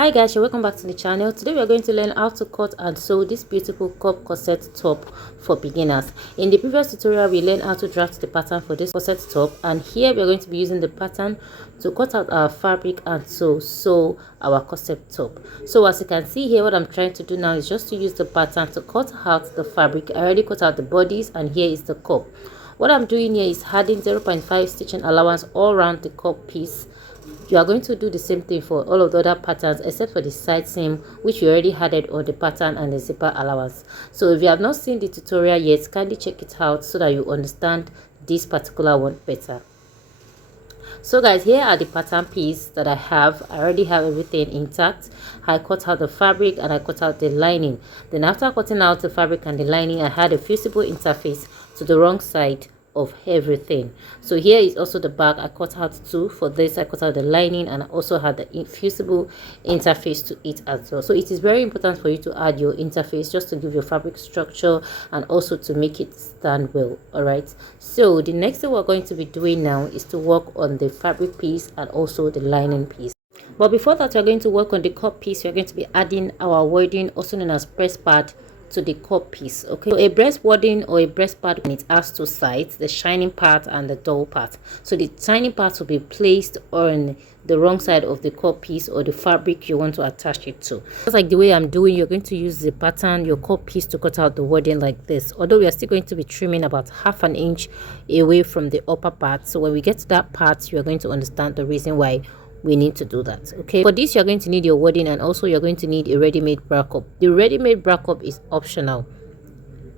Hi guys, you're welcome back to the channel. Today we are going to learn how to cut and sew this beautiful cup corset top for beginners. In the previous tutorial we learned how to draft the pattern for this corset top, and here we are going to be using the pattern to cut out our fabric and sew our corset top. So as you can see here, what I'm trying to do now is just to use the pattern to cut out the fabric. I already cut out the bodies and here is the cup. What I'm doing here is adding 0.5 stitching allowance all around the cup piece. You are going to do the same thing for all of the other patterns except for the side seam, which we already added on the pattern and the zipper allowance. So if you have not seen the tutorial yet, kindly check it out so that you understand this particular one better. So guys, here are the pattern piece that I have. I already have everything intact. I cut out the fabric and I cut out the lining. Then after cutting out the fabric and the lining, I had a fusible interface to the wrong side of everything. So here is also the back. I cut out two. For this I cut out the lining and I also had the fusible interface to it as well. So it is very important for you to add your interface just to give your fabric structure and also to make it stand well. All right, so the next thing we're going to be doing now is to work on the fabric piece and also the lining piece. But before that, we're going to work on the cup piece. We're going to be adding our wording, also known as breast pad, to the cup piece. Okay, so a breast wording or a breast pad, when it has two sides, the shining part and the dull part. So the shining part will be placed on the wrong side of the cup piece or the fabric you want to attach it to. Just like the way I'm doing, you're going to use the pattern, your cup piece, to cut out the wording like this, although we are still going to be trimming about ½ an inch away from the upper part. So when we get to that part, you're going to understand the reason why we need to do that. Okay, for this you're going to need your wording and also you're going to need a ready-made bra cup. The ready-made bra cup is optional,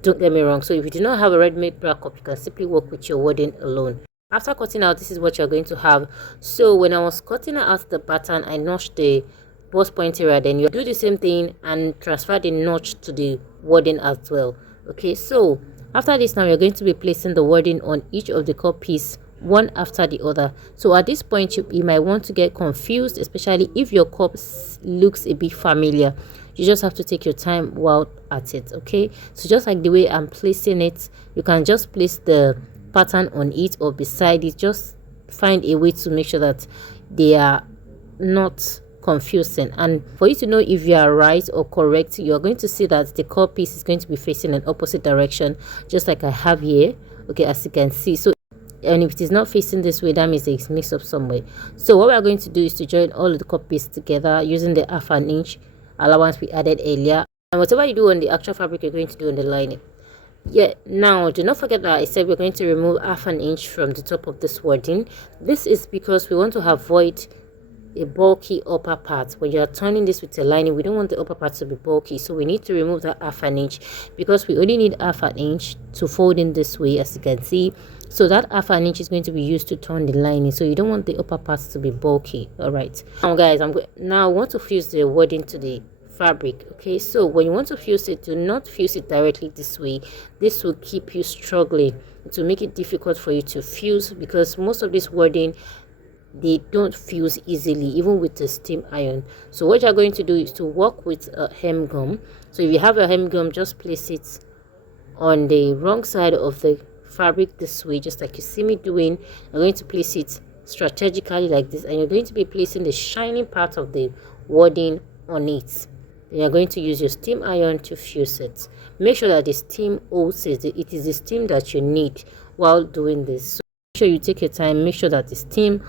don't get me wrong. So if you do not have a ready-made bra cup, you can simply work with your wording alone. After cutting out, this is what you're going to have. So when I was cutting out the pattern, I notched the bust point area. Then you do the same thing and transfer the notch to the wording as well. Okay, so after this, now you're going to be placing the wording on each of the cup piece, one after the other. So at this point you might want to get confused, especially if your cup looks a bit familiar. You just have to take your time while at it. Okay, so just like the way I'm placing it, you can just place the pattern on it or beside it. Just find a way to make sure that they are not confusing, and for you to know if you are right or correct, you're going to see that the cup piece is going to be facing an opposite direction, just like I have here. Okay, as you can see. So and if it is not facing this way, that means it's mixed up somewhere. So what we are going to do is to join all of the cup pieces together using the ½ an inch allowance we added earlier, and whatever you do on the actual fabric, you're going to do on the lining. Yeah, now do not forget that I said we're going to remove ½ an inch from the top of this wording. This is because we want to avoid a bulky upper part. When you are turning this with a lining, we don't want the upper part to be bulky, so we need to remove that ½ an inch, because we only need ½ an inch to fold in this way, as you can see. So that ½ an inch is going to be used to turn the lining, so you don't want the upper parts to be bulky. All right, now guys, now I want to fuse the wording to the fabric. Okay, so when you want to fuse it, do not fuse it directly this way. This will keep you struggling, to make it difficult for you to fuse, because most of this wording, they don't fuse easily even with the steam iron. So what you're going to do is to work with a hem gum. So if you have a hem gum, just place it on the wrong side of the fabric this way, just like you see me doing. I'm going to place it strategically like this, and you're going to be placing the shining part of the wording on it. Then you're going to use your steam iron to fuse it. Make sure that the steam holds it. It is the steam that you need while doing this. So make sure you take your time, make sure that the steam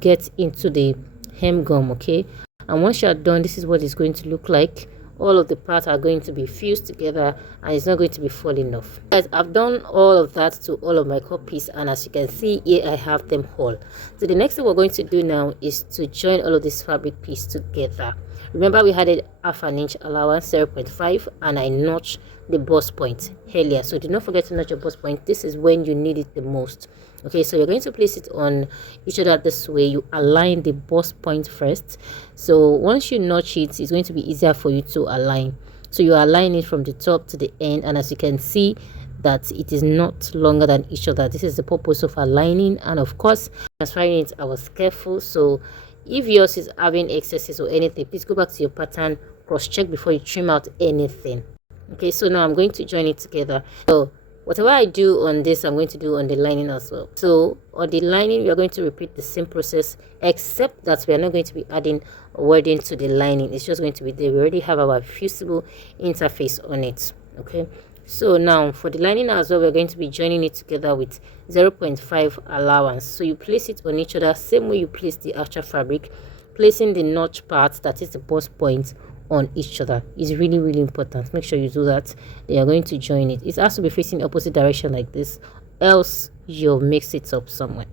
gets into the hem gum. Okay, and once you're done, this is what it's going to look like. All of the parts are going to be fused together and it's not going to be falling off. Guys, I've done all of that to all of my cup pieces, and as you can see here, I have them all. So the next thing we're going to do now is to join all of this fabric piece together. Remember, we had a ½ an inch allowance, 0.5, and I notched the bust point earlier. So do not forget to notch your bust point. This is when you need it the most. Okay, so you're going to place it on each other this way. You align the bust point first. So once you notch it, it's going to be easier for you to align. So you align it from the top to the end, and as you can see that it is not longer than each other. This is the purpose of aligning, and of course transferring it, I was careful. So if yours is having excesses or anything, please go back to your pattern, cross check before you trim out anything. Okay, so now I'm going to join it together. So Whatever I do on this, I'm going to do on the lining as well. So on the lining, we are going to repeat the same process, except that we are not going to be adding wording to the lining. It's just going to be there. We already have our fusible interface on it. Okay, so now for the lining as well, we're going to be joining it together with 0.5 allowance. So you place it on each other, same way you place the actual fabric, placing the notch part, that is the bust point, on each other is really important. Make sure you do that. They are going to join it. It has to be facing opposite direction like this, else you'll mix it up somewhere.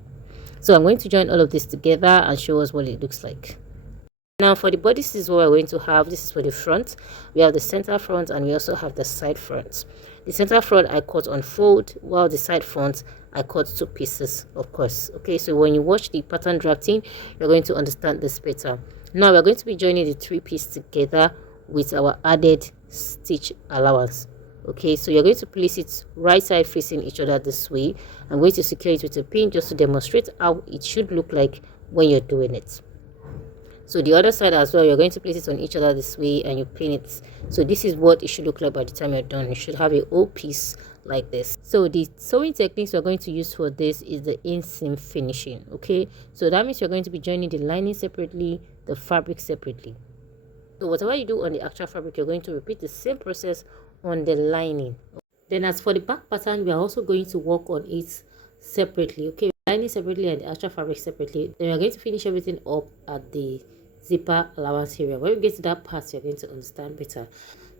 So I'm going to join all of this together and show us what it looks like. Now for the body, this is what we're going to have. This is for the front. We have the center front and we also have the side front. The center front I cut on fold, while the side front I cut 2 pieces, of course. Okay, so when you watch the pattern drafting, you're going to understand this better. Now we're going to be joining the 3 pieces together with our added stitch allowance. Okay, so you're going to place it right side facing each other this way. I'm going to secure it with a pin just to demonstrate how it should look like when you're doing it. So the other side as well, you're going to place it on each other this way and you pin it. So this is what it should look like by the time you're done. You should have a whole piece like this. So the sewing techniques we're going to use for this is the inseam finishing. Okay, so that means you're going to be joining the lining separately, the fabric separately. So whatever you do on the actual fabric, you're going to repeat the same process on the lining. Then as for the back pattern, we are also going to work on it separately. Okay, lining separately and the actual fabric separately. Then we're going to finish everything up at the zipper allowance area. When we get to that part, you're going to understand better.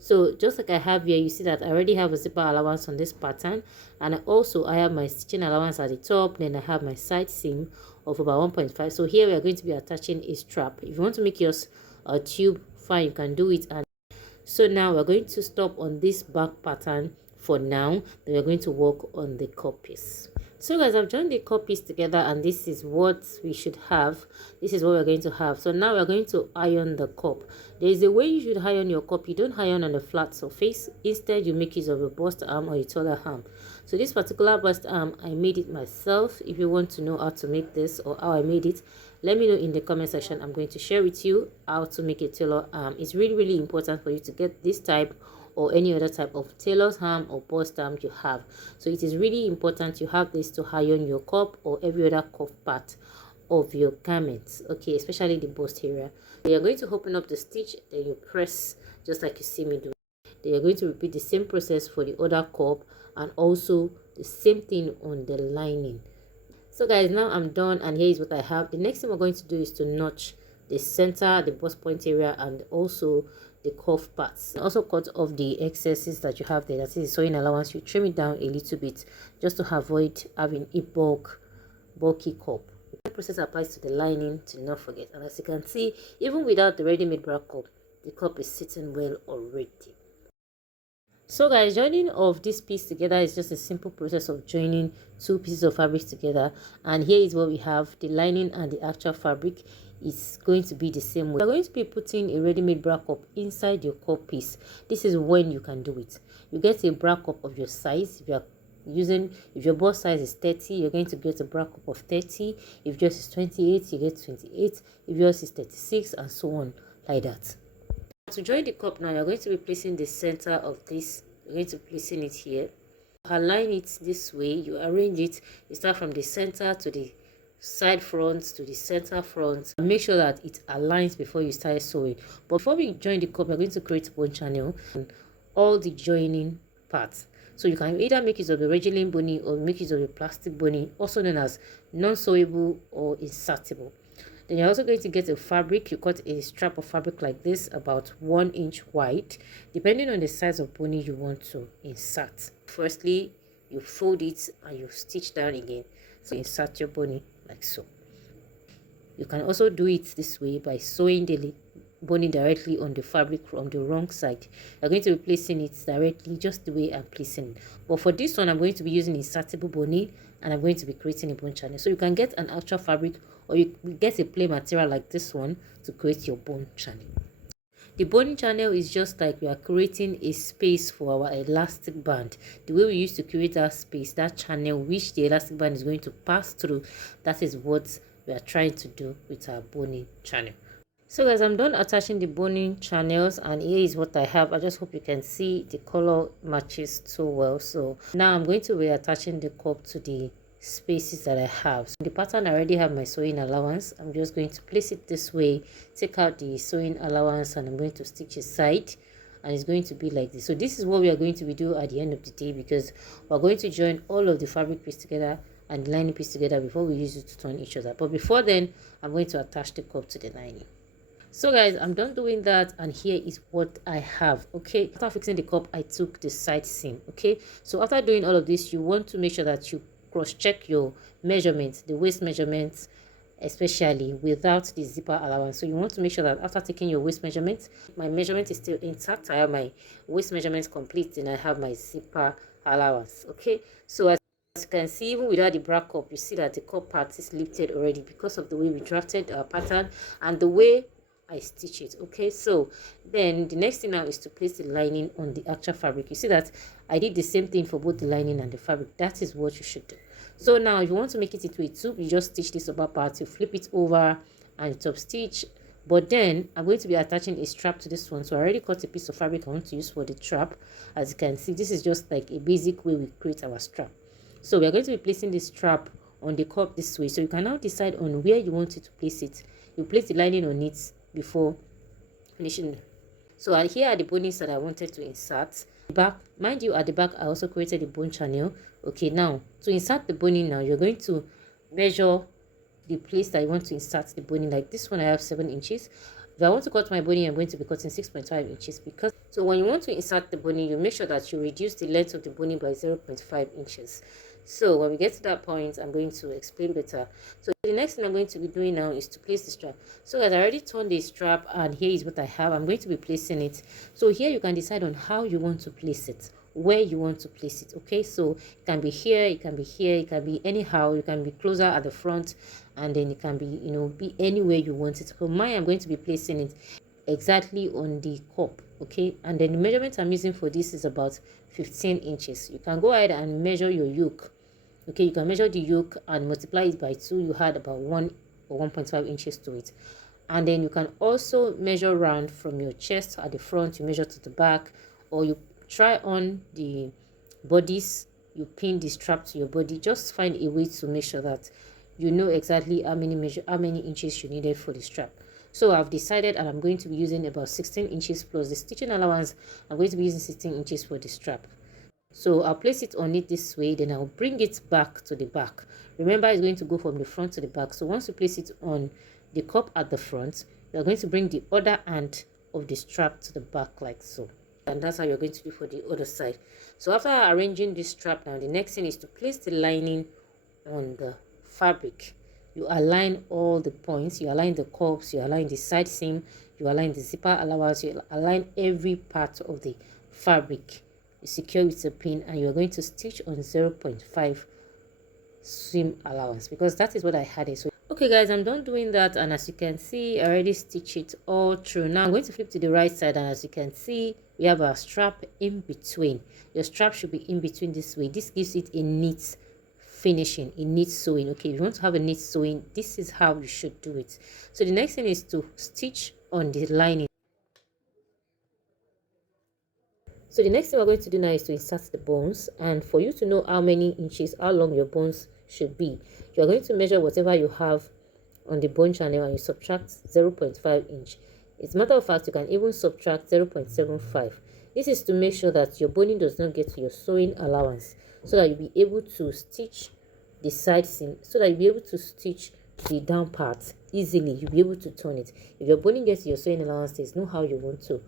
So just like I have here, you see that I already have a zipper allowance on this pattern, and I have my stitching allowance at the top. Then I have my side seam of about 1.5. So here we are going to be attaching a strap. If you want to make yours a tube, fine, you can do it. And so now we're going to stop on this back pattern for now. Then we're going to work on the cup piece. So guys, I've joined the cup piece together and this is what we should have. This is what we're going to have. So now we're going to iron the cup. There is a way you should iron your cup. You don't iron on a flat surface. Instead, you make use of a bust arm or a taller arm. So this particular bust arm, I made it myself. If you want to know how to make this or how I made it, let me know in the comment section. I'm going to share with you how to make a tailor arm. It's really important for you to get this type or any other type of tailor's arm or bust arm you have. So it is really important you have this to iron your cup or every other cuff part of your garments. Okay, especially the bust area. You're going to open up the stitch, then you press just like you see me do. Then you're going to repeat the same process for the other cup and also the same thing on the lining. So guys, now I'm done and here is what I have. The next thing we're going to do is to notch the center, the bust point area, and also the cuff parts. Also cut off the excesses that you have there. That is sewing allowance. You trim it down a little bit just to avoid having a bulky cup. The process applies to the lining, to not forget. And as you can see, even without the ready-made bra cup, the cup is sitting well already. So guys, joining of this piece together is just a simple process of joining 2 pieces of fabric together, and here is what we have. The lining and the actual fabric is going to be the same way. We're going to be putting a ready-made bra cup inside your cup piece. This is when you can do it. You get a bra cup of your size. If your bust size is 30, you're going to get a bra cup of 30. If yours is 28, you get 28. If yours is 36, and so on like that. To join the cup now, you're going to be placing the center of this. You're going to be placing it here. Align it this way. You arrange it. You start from the center to the side front to the center front. Make sure that it aligns before you start sewing. But before we join the cup, we're going to create one channel and all the joining parts. So you can either make use of the Regilene boning or make use of the plastic boning, also known as non-sewable or insertable. Then you're also going to get a fabric. You cut a strap of fabric like this, about 1 inch wide, depending on the size of boning you want to insert. Firstly, you fold it and you stitch down again. So insert your boning like so. You can also do it this way by sewing the boning directly on the fabric from the wrong side. You're going to be placing it directly just the way I'm placing it. But for this one, I'm going to be using insertable boning and I'm going to be creating a bone channel. So you can get an actual fabric or you get a plain material like this one to create your bone channel. The boning channel is just like we are creating a space for our elastic band. The way we used to create that space, that channel which the elastic band is going to pass through, that is what we are trying to do with our boning channel. So guys, I'm done attaching the boning channels, and here is what I have. I just hope you can see the color matches so well. So now I'm going to be attaching the cup to the spaces that I have. So the pattern, I already have my sewing allowance. I'm just going to place it this way, take out the sewing allowance, and I'm going to stitch a side, and it's going to be like this. So this is what we are going to be doing at the end of the day, because we're going to join all of the fabric piece together and the lining piece together before we use it to turn each other. But before then, I'm going to attach the cup to the lining. So guys, I'm done doing that, and here is what I have. Okay, after fixing the cup, I took the side seam. Okay, so after doing all of this, you want to make sure that you cross-check your measurements, the waist measurements especially, without the zipper allowance. So you want to make sure that after taking your waist measurements, my measurement is still intact. I have my waist measurements complete, and I have my zipper allowance. Okay, so as you can see, even without the bra cup, you see that the cup part is lifted already because of the way we drafted our pattern and the way I stitch it. Okay, so then the next thing now is to place the lining on the actual fabric. You see that I did the same thing for both the lining and the fabric. That is what you should do. So now if you want to make it into a tube, you just stitch this upper part, you flip it over and top stitch. But then I'm going to be attaching a strap to this one. So I already cut a piece of fabric I want to use for the strap. As you can see, this is just like a basic way we create our strap. So we are going to be placing the strap on the cup this way. So you can now decide on where you want it to place it. You place the lining on it before finishing. So here are the bonings that I wanted to insert. Back, mind you, at the back I also created a bone channel. Okay, now to insert the boning, now you're going to measure the place that you want to insert the boning. Like this one, I have 7 inches. If I want to cut my boning, I'm going to be cutting 6.5 inches, because so when you want to insert the boning, you make sure that you reduce the length of the boning by 0.5 inches. So when we get to that point, I'm going to explain better. So the next thing I'm going to be doing now is to place the strap. So as I already turned the strap, and here is what I have. I'm going to be placing it. So here you can decide on how you want to place it, where you want to place it. Okay, so it can be here, it can be here, it can be anyhow. You can be closer at the front, and then it can be, you know, be anywhere you want it. So mine, I'm going to be placing it exactly on the cup. Okay, and then the measurement I'm using for this is about 15 inches. You can go ahead and measure your yoke. Okay, you can measure the yoke and multiply it by 2. You had about 1 or 1.5 inches to it. And then you can also measure round from your chest at the front, you measure to the back, or you try on the bodies, you pin the strap to your body. Just find a way to make sure that you know exactly how many inches you needed for the strap. So I've decided, and I'm going to be using about 16 inches plus the stitching allowance. I'm going to be using 16 inches for the strap. So I'll place it on it this way, then I'll bring it back to the back. Remember, it's going to go from the front to the back. So once you place it on the cup at the front, you're going to bring the other end of the strap to the back like so. And that's how you're going to do for the other side. So after arranging this strap, now the next thing is to place the lining on the fabric. You align all the points, you align the cups, you align the side seam, you align the zipper allowance, you align every part of the fabric. You secure with a pin, and you're going to stitch on 0.5 seam allowance, because that is what I had it. So okay guys, I'm done doing that, and as you can see, I already stitched it all through. Now I'm going to flip to the right side, and as you can see, we have our strap in between. Your strap should be in between this way. This gives it a neat finishing, a neat sewing. Okay, if you want to have a neat sewing, this is how you should do it. So the next thing is to stitch on the lining. So the next thing we're going to do now is to insert the bones, and for you to know how many inches, how long your bones should be, you are going to measure whatever you have on the bone channel, and you subtract 0.5 inch. As a matter of fact, you can even subtract 0.75. This is to make sure that your boning does not get to your sewing allowance, so that you'll be able to stitch the side seam, so that you'll be able to stitch the down part easily. You'll be able to turn it. If your boning gets to your sewing allowance, there's no how you want to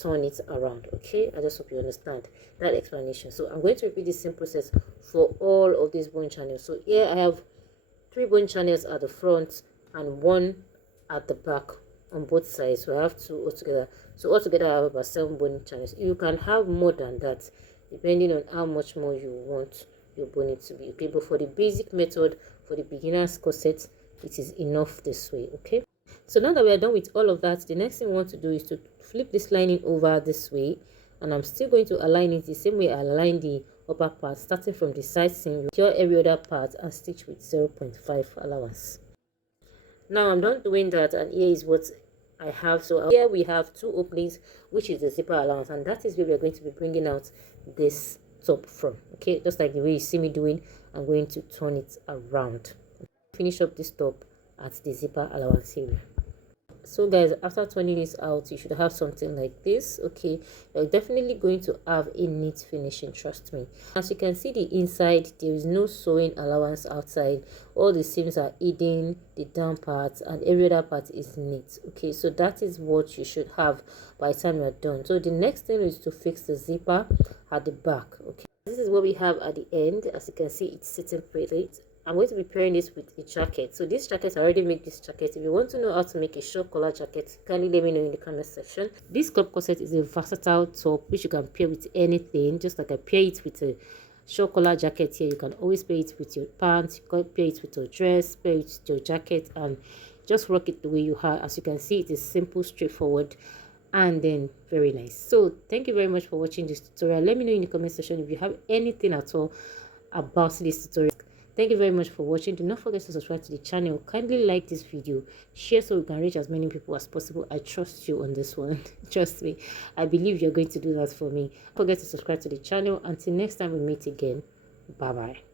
turn it around. Okay, I just hope you understand that explanation. So I'm going to repeat the same process for all of these bone channels. So here I have 3 bone channels at the front and 1 at the back on both sides. So I have 2 altogether. So altogether I have about 7 bone channels. You can have more than that depending on how much more you want your boning to be. Okay, but for the basic method, for the beginner's corset, it is enough this way. Okay, so now that we are done with all of that, the next thing we want to do is to flip this lining over this way, and I'm still going to align it the same way I align the upper part, starting from the side seam, secure every other part and stitch with 0.5 allowance. Now I'm done doing that, and here is what I have. So here we have 2 openings, which is the zipper allowance, and that is where we're going to be bringing out this top from. Okay, just like the way you see me doing, I'm going to turn it around. Finish up this top at the zipper allowance area. So guys, after turning this out, you should have something like this. Okay, you're definitely going to have a neat finishing, trust me. As you can see, the inside, there is no sewing allowance outside. All the seams are hidden, the down part, and every other part is neat. Okay, so that is what you should have by the time you're done. So the next thing is to fix the zipper at the back. Okay, this is what we have at the end. As you can see, it's sitting pretty. I'm going to be pairing this with a jacket. So this jacket, I already made this jacket. If you want to know how to make a short collar jacket, kindly let me know in the comment section. This cup corset is a versatile top which you can pair with anything. Just like I pair it with a short collar jacket here, you can always pair it with your pants, you can pair it with your dress, pair it with your jacket, and just rock it the way you are. As you can see, it is simple, straightforward, and then very nice. So thank you very much for watching this tutorial. Let me know in the comment section if you have anything at all about this tutorial. Thank you very much for watching. Do not forget to subscribe to the channel. Kindly like this video, share so we can reach as many people as possible. I trust you on this one. Trust me, I believe you're going to do that for me. Don't forget to subscribe to the channel. Until next time we meet again, bye bye.